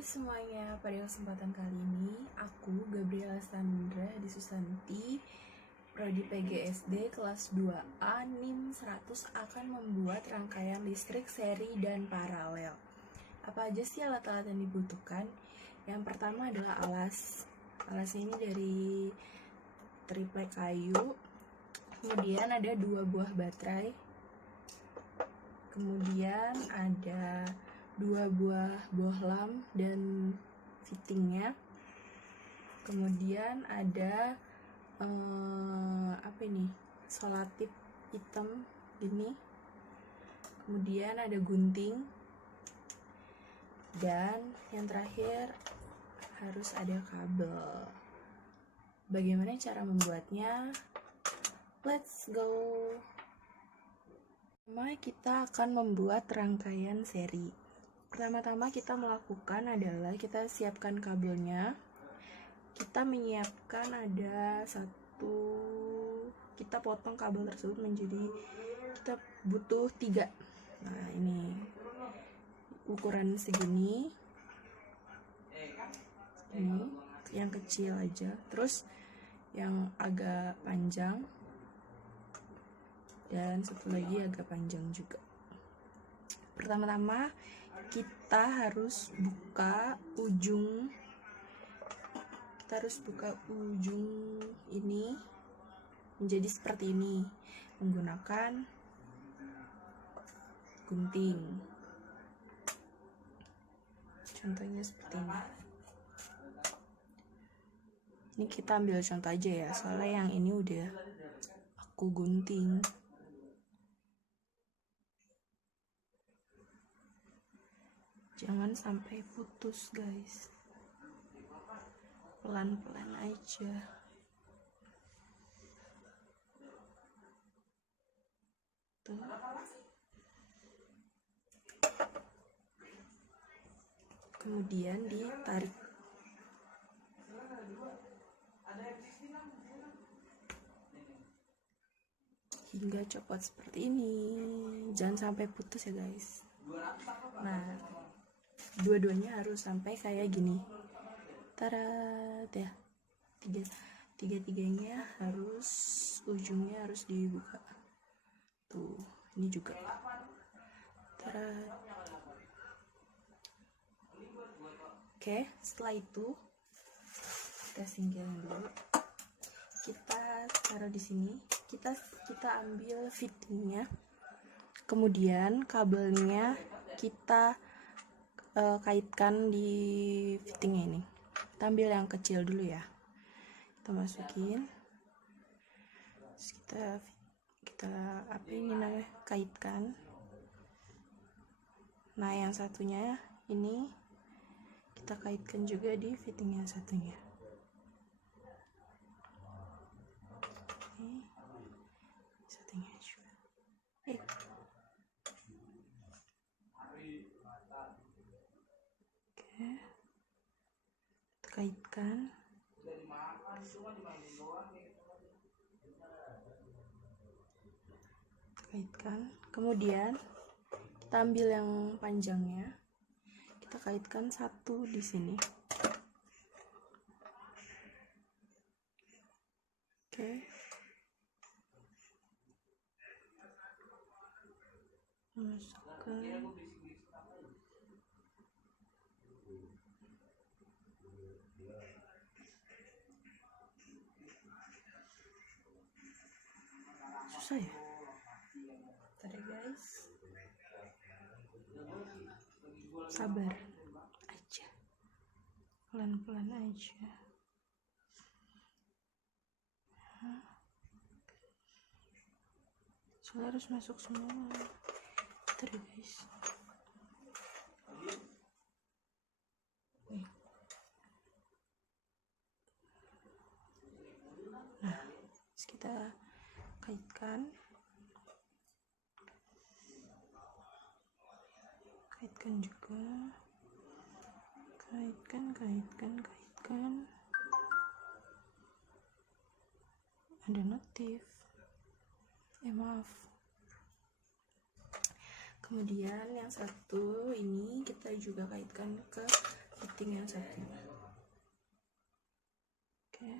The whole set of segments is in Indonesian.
Hai semuanya, pada kesempatan kali ini aku Gabriela Sandra di Susanti Prodi PGSD kelas 2A NIM 100 akan membuat rangkaian listrik seri dan paralel. Apa aja sih alat-alat yang dibutuhkan? Yang pertama adalah alas. Alas ini dari triplek kayu. Kemudian ada 2 buah baterai. Kemudian ada 2 buah bohlam dan fittingnya. Kemudian ada solatif hitam ini. Kemudian ada gunting. Dan yang terakhir harus ada kabel. Bagaimana cara membuatnya? Let's go. Pertama kita akan membuat rangkaian seri. Pertama-tama kita melakukan adalah kita siapkan kabelnya. Kita menyiapkan ada kita potong kabel tersebut menjadi, kita butuh 3. Nah ini ukuran segini, ini yang kecil aja, terus yang agak panjang, dan satu lagi agak panjang juga. Pertama-tama kita harus buka ujung ini menjadi seperti ini menggunakan gunting. Contohnya seperti ini. Ini kita ambil contoh aja ya, soalnya yang ini udah aku gunting. Jangan sampai putus guys, pelan-pelan aja. Tuh. Kemudian ditarik. Hingga copot seperti ini. Jangan sampai putus ya guys. Nah, dua-duanya harus sampai kayak gini. Tarat ya. Tiga-tiganya harus, ujungnya harus dibuka. Tuh, ini juga. Tarat. Oke, setelah itu kita singkirin dulu. Kita taruh di sini. Kita ambil fittingnya. Kemudian kabelnya kita kaitkan di fittingnya ini. Kita ambil yang kecil dulu ya. Kita masukin. Terus kita kaitkan. Nah, yang satunya ini kita kaitkan juga di fitting yang satunya. Ini satunya juga. Oke. Kita kaitkan. Kemudian kita ambil yang panjangnya, kita kaitkan satu di sini. Oke. Masukkan. Susah ya? Tadi guys, sabar aja, pelan-pelan aja. Soalnya harus masuk semua. Tadi guys. Nah, kita kaitkan juga, kaitkan. Ada notif, maaf. Kemudian yang satu ini kita juga kaitkan ke setting yang satunya. Oke.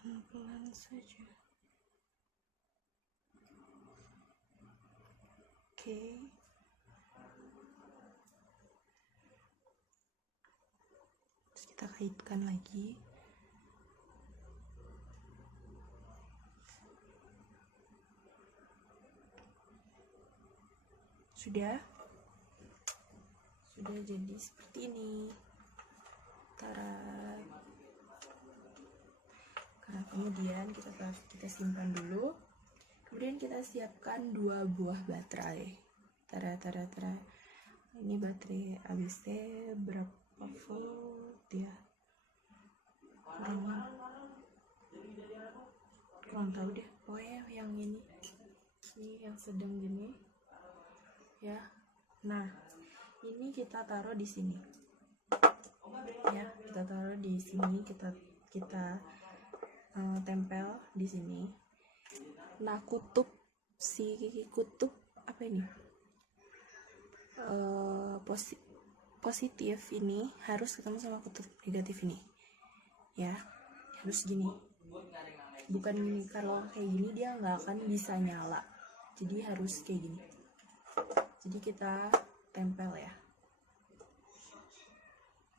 Pelan-pelan saja. Oke. Terus kita kaitkan lagi. Sudah jadi seperti ini. Tarat. Nah, kemudian kita simpan dulu. Kemudian kita siapkan 2 buah baterai. Tara. Ini baterai ABC berapa volt ya? Kurang tahu deh. Pokoknya yang ini yang sedang gini. Ya. Nah, ini kita taruh di sini. Ya, kita taruh di sini, kita tempel di sini. Nah, kutub apa ini? Positif ini harus ketemu sama kutub negatif ini. Ya, harus gini. Bukan gini, kalau kayak gini dia nggak akan bisa nyala. Jadi harus kayak gini. Jadi kita tempel ya.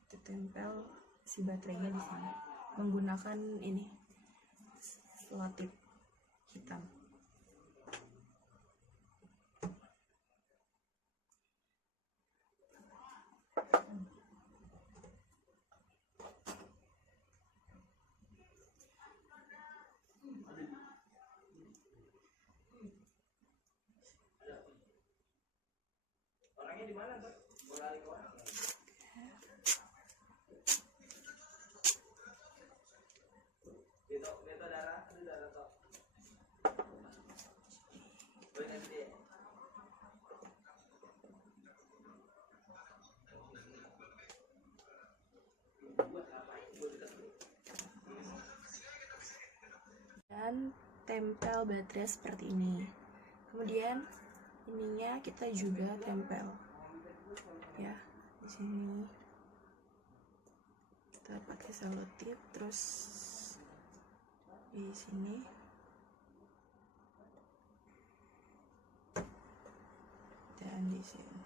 Kita tempel si baterainya di sini menggunakan ini selotip hitam. Orangnya di mana, Pak? Bola lari ke orang. Beto darah, ada darah toh. Dan tempel baterai seperti ini. Kemudian ininya kita juga tempel ya di sini. Kita pakai selotip, terus di sini dan di sini.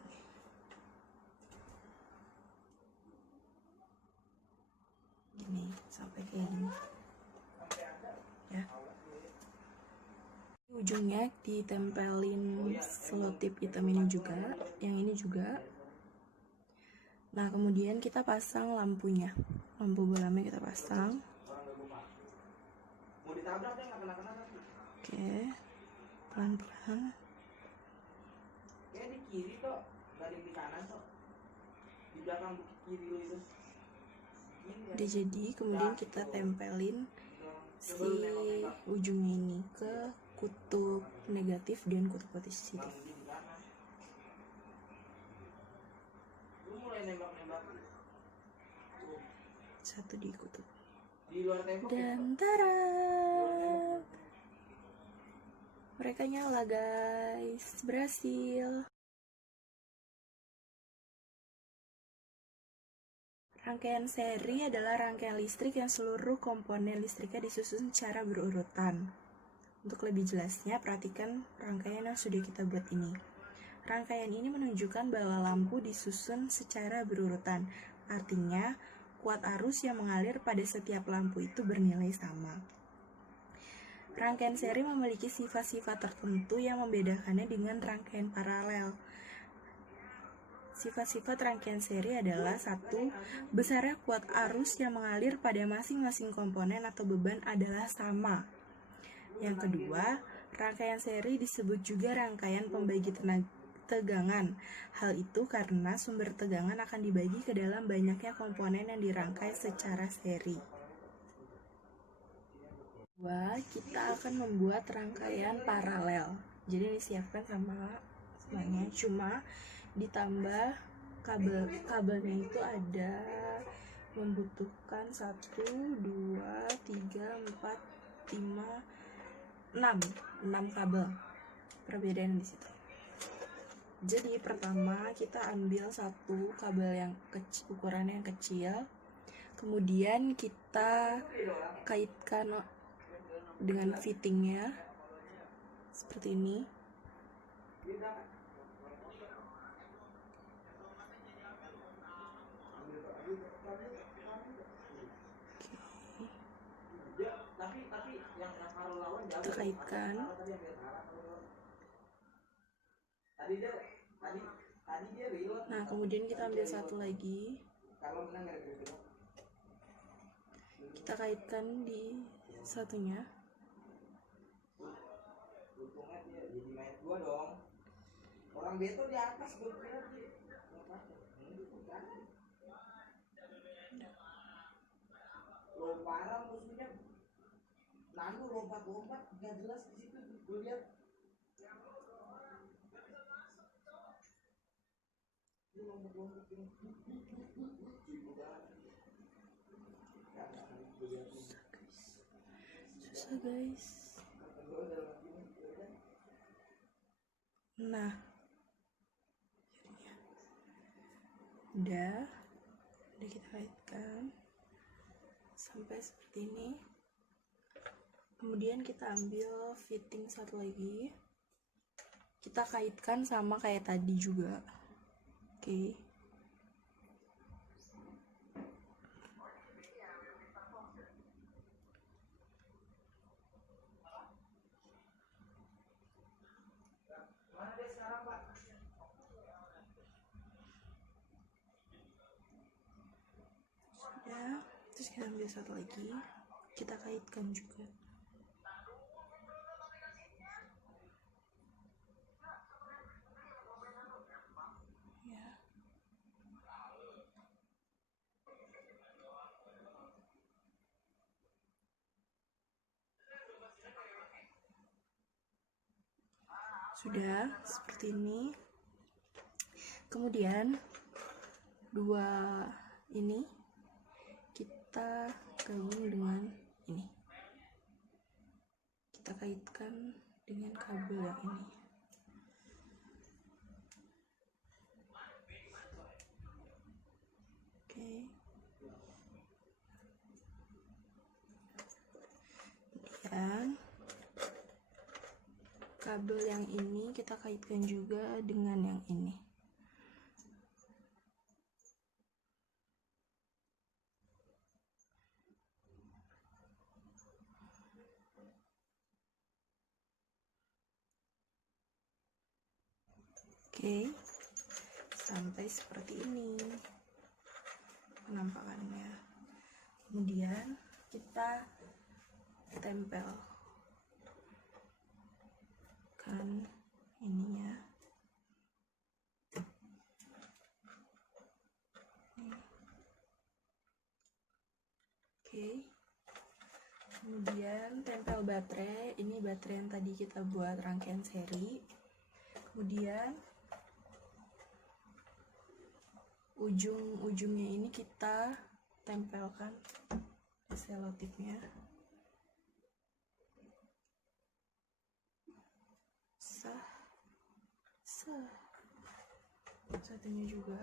Gini sampai kayak gini ya. Ujungnya ditempelin selotip hitam ini juga, yang ini juga. Nah, kemudian kita pasang lampunya. Lampu bolamnya kita pasang. Oke, pelan-pelan. Kayak di kiri kok, nggak di kanan kok. Di belakang kiri lo itu. Udah jadi, kemudian kita tempelin si ujungnya ini ke kutub negatif dan kutub positif. Satu di kutub. Dan tara, mereka nyala guys, berhasil. Rangkaian seri adalah rangkaian listrik yang seluruh komponen listriknya disusun secara berurutan. Untuk lebih jelasnya, perhatikan rangkaian yang sudah kita buat ini. Rangkaian ini menunjukkan bahwa lampu disusun secara berurutan. Artinya, kuat arus yang mengalir pada setiap lampu itu bernilai sama. Rangkaian seri memiliki sifat-sifat tertentu yang membedakannya dengan rangkaian paralel. Sifat-sifat rangkaian seri adalah 1. Besarnya kuat arus yang mengalir pada masing-masing komponen atau beban adalah sama. Yang kedua, rangkaian seri disebut juga rangkaian pembagi tegangan. Hal itu karena sumber tegangan akan dibagi ke dalam banyaknya komponen yang dirangkai secara seri. Kita akan membuat rangkaian paralel. Jadi disiapkan sama semuanya, cuma ditambah kabelnya itu ada membutuhkan 1, 2, 3, 4, 5, 6 kabel perbedaan di situ. Jadi pertama kita ambil satu kabel yang kecil, ukurannya yang kecil, kemudian kita kaitkan dengan fittingnya seperti ini. Kita kaitkan. Nah, kemudian kita ambil satu lagi, kita kaitkan di satunya. Orang beto di atas lo parah musuhnya, lalu lompat-lompat nggak jelas di situ gue lihat. Susah guys. Nah, udah kita kaitkan sampai seperti ini. Kemudian kita ambil fitting satu lagi, kita kaitkan sama kayak tadi juga. Oke. Sudah, terus kita ambil satu lagi, kita kaitkan juga. Ya. Sudah seperti ini. Kemudian dua ini kita gabung dengan ini, kita kaitkan dengan kabel yang ini. Oke. Kemudian kabel yang ini kita kaitkan juga dengan yang ini. Oke, sampai seperti ini penampakannya. Kemudian kita tempel kan ininya. Oke. Kemudian tempel baterai, ini baterai yang tadi kita buat rangkaian seri. Kemudian ujung-ujungnya ini kita tempelkan selotipnya. Satunya juga.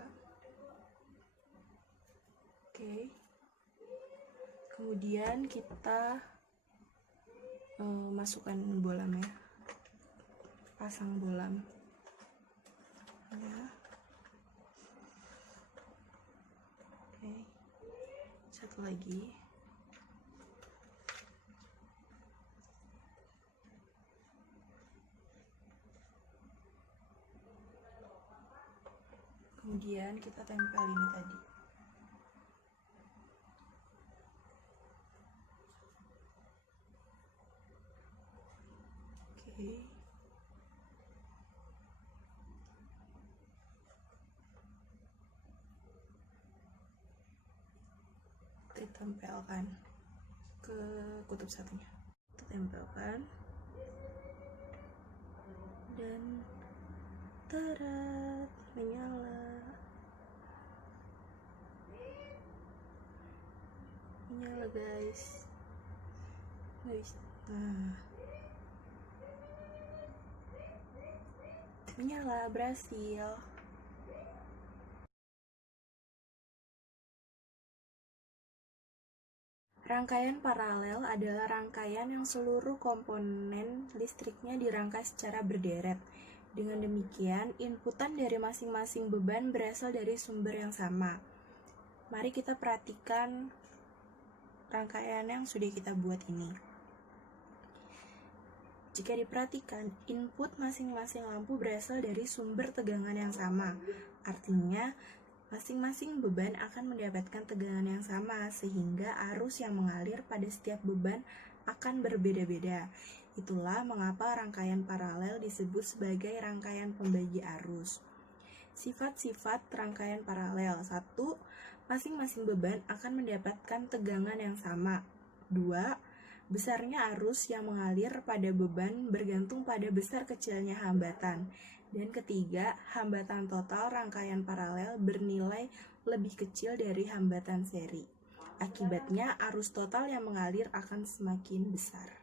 Oke. Kemudian kita masukkan bolamnya, pasang bolam ya. Oke, satu lagi. Kemudian kita tempel ini tadi. Oke. Kita tempelkan ke kutub satunya. Kita tempelkan dan tarat, menyala guys. Nggak bisa. Nah, menyala, berhasil. Rangkaian paralel adalah rangkaian yang seluruh komponen listriknya dirangkai secara berderet. Dengan demikian, inputan dari masing-masing beban berasal dari sumber yang sama. Mari kita perhatikan rangkaian yang sudah kita buat ini. Jika diperhatikan, input masing-masing lampu berasal dari sumber tegangan yang sama. Artinya, masing-masing beban akan mendapatkan tegangan yang sama, sehingga arus yang mengalir pada setiap beban akan berbeda-beda. Itulah mengapa rangkaian paralel disebut sebagai rangkaian pembagi arus. Sifat-sifat rangkaian paralel. 1. Masing-masing beban akan mendapatkan tegangan yang sama. 2. Besarnya arus yang mengalir pada beban bergantung pada besar kecilnya hambatan. Dan ketiga, hambatan total rangkaian paralel bernilai lebih kecil dari hambatan seri. Akibatnya, arus total yang mengalir akan semakin besar.